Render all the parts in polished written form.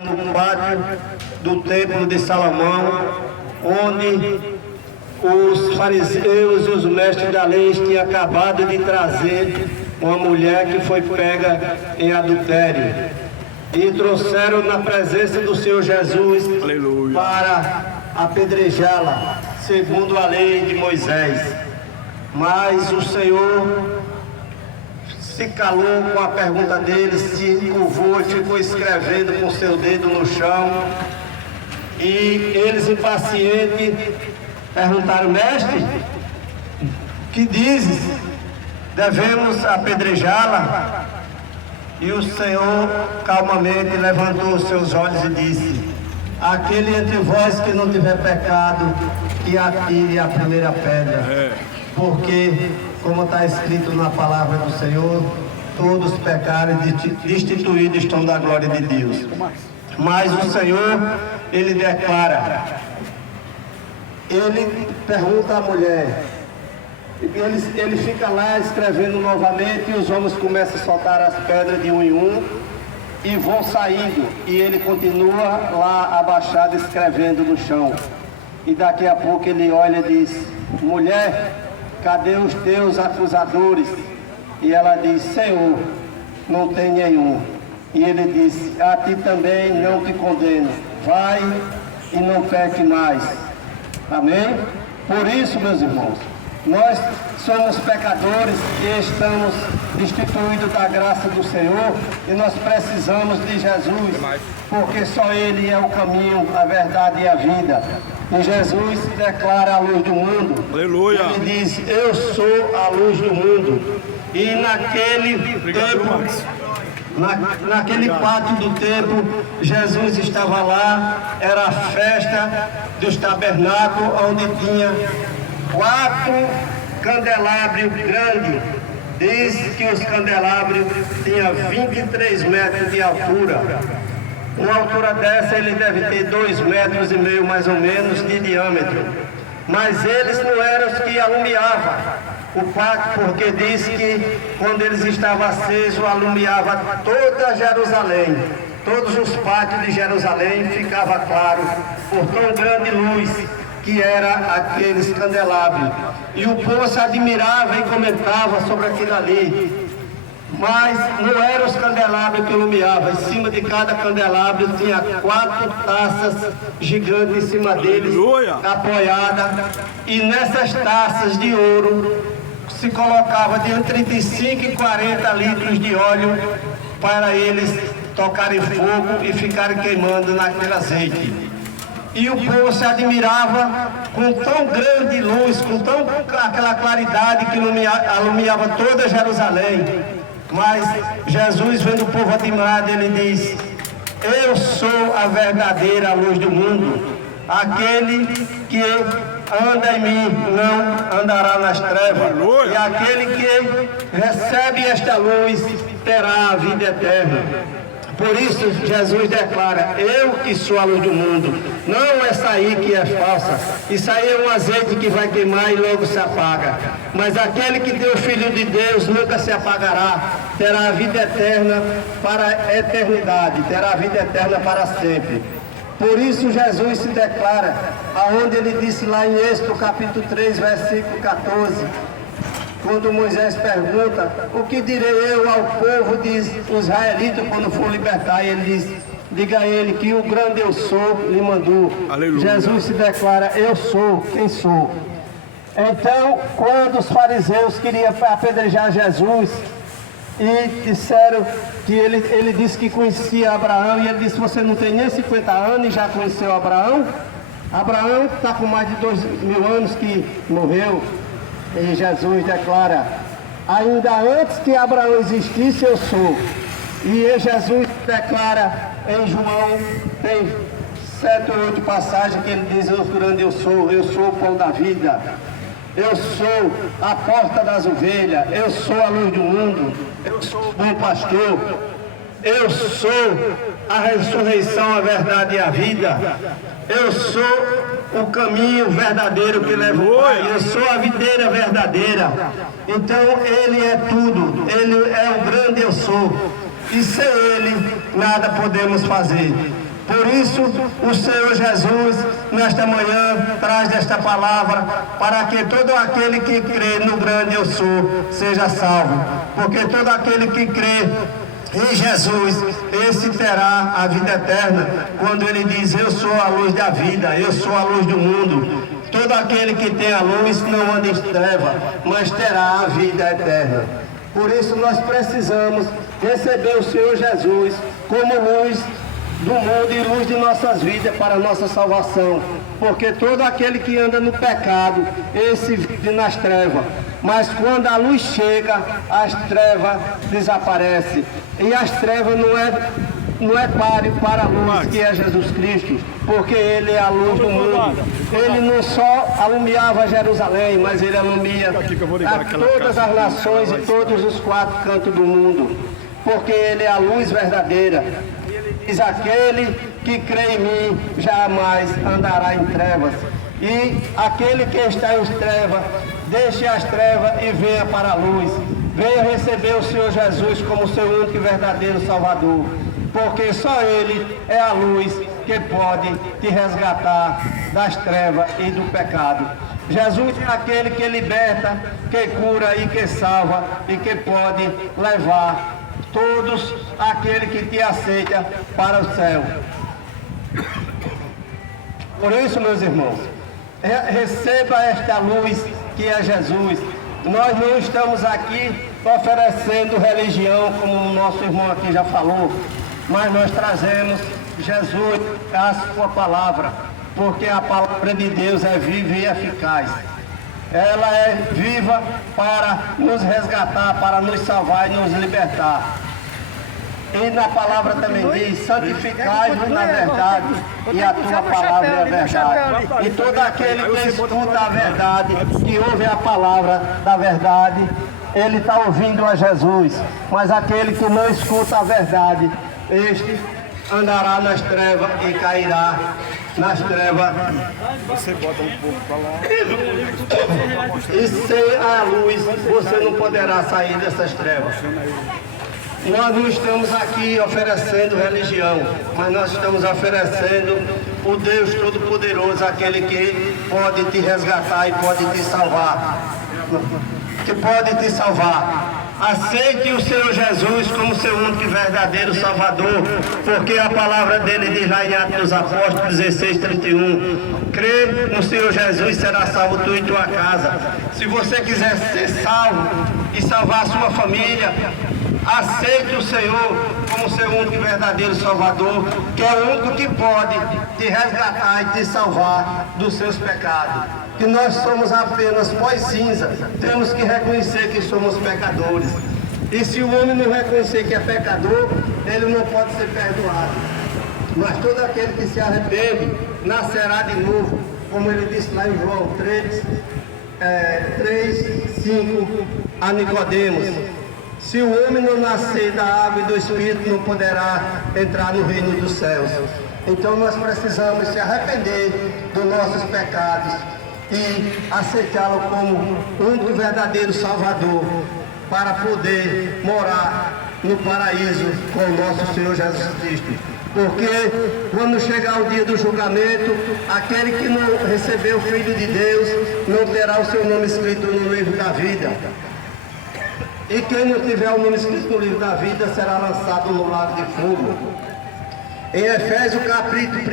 no pátio do templo de Salomão, onde os fariseus e os mestres da lei tinham acabado de trazer uma mulher que foi pega em adultério e trouxeram na presença do Senhor Jesus. Aleluia. Para apedrejá-la segundo a lei de Moisés. Mas o Senhor se calou com a pergunta deles, se curvou e ficou escrevendo com seu dedo no chão. E eles, impacientes, perguntaram: mestre, que dizes? Devemos apedrejá-la? E o Senhor calmamente levantou os seus olhos e disse: aquele entre vós que não tiver pecado, que atire a primeira pedra. Porque, como está escrito na palavra do Senhor, todos pecaram e destituídos estão da glória de Deus. Mas o Senhor, Ele declara, Ele pergunta à mulher, ele fica lá escrevendo novamente, e os homens começam a soltar as pedras de um em um e vão saindo, e ele continua lá abaixado escrevendo no chão. E daqui a pouco ele olha e diz: mulher, cadê os teus acusadores? E ela diz: Senhor, não tem nenhum. E ele disse: a ti também não te condeno, vai e não peque mais. Amém? Por isso, meus irmãos, nós somos pecadores e estamos destituídos da graça do Senhor, e nós precisamos de Jesus, porque só Ele é o caminho, a verdade e a vida. E Jesus se declara a luz do mundo. Aleluia. Ele diz: eu sou a luz do mundo. E naquele tempo, naquele pátio do templo, Jesus estava lá. Era a festa dos tabernáculos, onde tinha 4 candelabros grandes. Diz que os candelabros tinham 23 metros de altura. Uma altura dessa ele deve ter 2,5 metros mais ou menos de diâmetro. Mas eles não eram os que alumiavam o pátio, porque diz que quando eles estavam acesos, alumiava toda Jerusalém. Todos os pátios de Jerusalém ficava claro por tão grande luz que era aqueles candelabros. E o povo se admirava e comentava sobre aquilo ali. Mas não eram os candelabros que iluminavam. Em cima de cada candelabro tinha 4 taças gigantes em cima deles, apoiadas. E nessas taças de ouro se colocava de 35 e 40 litros de óleo para eles tocarem fogo e ficarem queimando naquele azeite. E o povo se admirava com tão grande luz, com aquela claridade que alumiava toda Jerusalém. Mas Jesus, vendo o povo admirado, ele diz: eu sou a verdadeira luz do mundo. Aquele que anda em mim não andará nas trevas. E aquele que recebe esta luz terá a vida eterna. Por isso Jesus declara: eu que sou a luz do mundo. Não essa aí que é falsa. Isso aí é um azeite que vai queimar e logo se apaga. Mas aquele que tem o Filho de Deus nunca se apagará. Terá a vida eterna para a eternidade. Terá a vida eterna para sempre. Por isso Jesus se declara, aonde ele disse lá em Êxodo capítulo 3, versículo 14. Quando Moisés pergunta: o que direi eu ao povo de israelita quando for libertar? E ele diz: diga a ele que o grande eu sou lhe mandou. Aleluia. Jesus se declara: eu sou quem sou. Então, quando os fariseus queriam apedrejar Jesus e disseram que ele disse que conhecia Abraão, e ele disse: você não tem nem 50 anos e já conheceu Abraão? Abraão está com mais de 2.000 anos que morreu. E Jesus declara: ainda antes que Abraão existisse, eu sou. E Jesus declara em João, tem 7 ou 8 passagens que ele diz: eu grande eu sou o pão da vida, eu sou a porta das ovelhas, eu sou a luz do mundo, eu sou o bom pastor, eu sou a ressurreição, a verdade e a vida, eu sou o caminho verdadeiro que leva ao Pai. Eu sou a videira verdadeira. Então Ele é tudo. Ele é o grande eu sou. E sem Ele nada podemos fazer. Por isso, o Senhor Jesus, nesta manhã, traz esta palavra para que todo aquele que crê no grande eu sou, seja salvo. Porque todo aquele que crê em Jesus, esse terá a vida eterna. Quando ele diz, eu sou a luz da vida, eu sou a luz do mundo. Todo aquele que tem a luz não anda em treva, mas terá a vida eterna. Por isso nós precisamos receber o Senhor Jesus como luz do mundo e luz de nossas vidas para a nossa salvação. Porque todo aquele que anda no pecado, esse vive nas trevas. Mas quando a luz chega, as trevas desaparecem. E as trevas não é páreo para a luz, que é Jesus Cristo, porque Ele é a luz do mundo. Ele não só alumiava Jerusalém, mas Ele alumia a todas as nações e todos os 4 cantos do mundo, porque Ele é a luz verdadeira. Diz, aquele que crê em mim jamais andará em trevas. E aquele que está em trevas, deixe as trevas e venha para a luz. Venha receber o Senhor Jesus como seu único e verdadeiro Salvador. Porque só Ele é a luz que pode te resgatar das trevas e do pecado. Jesus é aquele que liberta, que cura e que salva e que pode levar todos aquele que te aceita para o céu. Por isso, meus irmãos, receba esta luz que é Jesus. Nós não estamos aqui oferecendo religião, como o nosso irmão aqui já falou, mas nós trazemos Jesus, a sua palavra, porque a palavra de Deus é viva e eficaz. Ela é viva para nos resgatar, para nos salvar e nos libertar. E na palavra também diz, santificai-vos na verdade, e a tua palavra é a verdade. E todo aquele que escuta a verdade, que ouve a palavra da verdade, ele está ouvindo a Jesus. Mas aquele que não escuta a verdade, este andará nas trevas e cairá nas trevas. Você bota um pouco para lá. E sem a luz, você não poderá sair dessas trevas. Nós não estamos aqui oferecendo religião, mas nós estamos oferecendo o Deus Todo-Poderoso, aquele que pode te resgatar e pode te salvar. Que pode te salvar. Aceite o Senhor Jesus como seu único e verdadeiro Salvador, porque a palavra dele diz lá em Atos dos Apóstolos 16:31, crê no Senhor Jesus, será salvo tu e tua casa. Se você quiser ser salvo e salvar a sua família, aceite o Senhor como seu único e verdadeiro Salvador, que é o único que pode te resgatar e te salvar dos seus pecados. Que nós somos apenas pó e cinza, temos que reconhecer que somos pecadores. E se o homem não reconhecer que é pecador, ele não pode ser perdoado. Mas todo aquele que se arrepende, nascerá de novo, como ele disse lá em João 3:5 a Nicodemos. Se o homem não nascer da água e do Espírito, não poderá entrar no reino dos céus. Então nós precisamos se arrepender dos nossos pecados e aceitá-lo como único verdadeiro Salvador, para poder morar no paraíso com o nosso Senhor Jesus Cristo. Porque quando chegar o dia do julgamento, aquele que não recebeu o Filho de Deus não terá o seu nome escrito no livro da vida. E quem não tiver o nome escrito no livro da vida será lançado no lago de fogo. Em Efésios capítulo 1,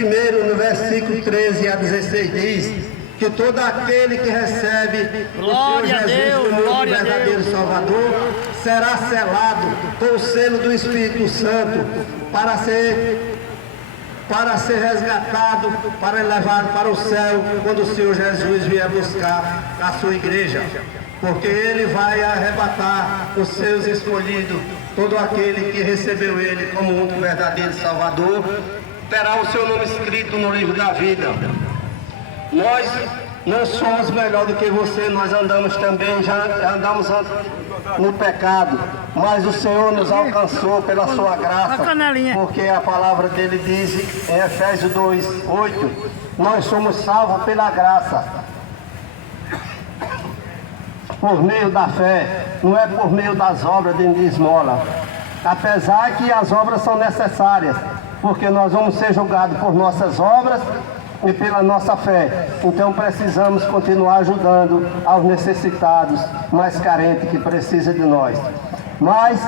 no versículo 13 a 16 diz que todo aquele que recebe o Senhor Jesus como o verdadeiro Salvador será selado com o selo do Espírito Santo para ser resgatado, para levar para o céu quando o Senhor Jesus vier buscar a sua igreja. Porque Ele vai arrebatar os seus escolhidos, todo aquele que recebeu Ele como um verdadeiro Salvador, terá o seu nome escrito no livro da vida. Nós não somos melhor do que você, nós andamos também, já andamos no pecado, mas o Senhor nos alcançou pela sua graça, porque a palavra dele diz em Efésios 2:8, nós somos salvos pela graça, por meio da fé, não é por meio das obras de esmola. Apesar que as obras são necessárias, porque nós vamos ser julgados por nossas obras e pela nossa fé. Então precisamos continuar ajudando aos necessitados, mais carentes que precisam de nós. Mas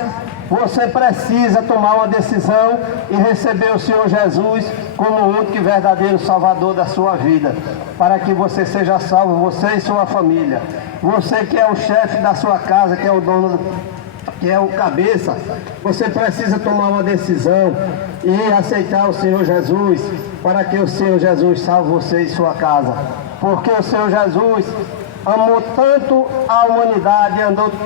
você precisa tomar uma decisão e receber o Senhor Jesus como o único e verdadeiro Salvador da sua vida, para que você seja salvo, você e sua família. Você que é o chefe da sua casa, que é o dono, que é o cabeça, você precisa tomar uma decisão e aceitar o Senhor Jesus, para que o Senhor Jesus salve você e sua casa. Porque o Senhor Jesus amou tanto a humanidade,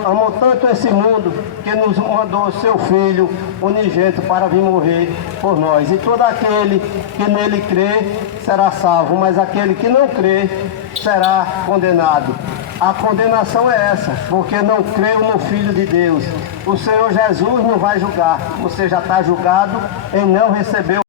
amou tanto esse mundo, que nos mandou o seu Filho unigênito para vir morrer por nós. E todo aquele que nele crê será salvo, mas aquele que não crê será condenado. A condenação é essa, porque não creu no Filho de Deus. O Senhor Jesus não vai julgar, você já está julgado em não receber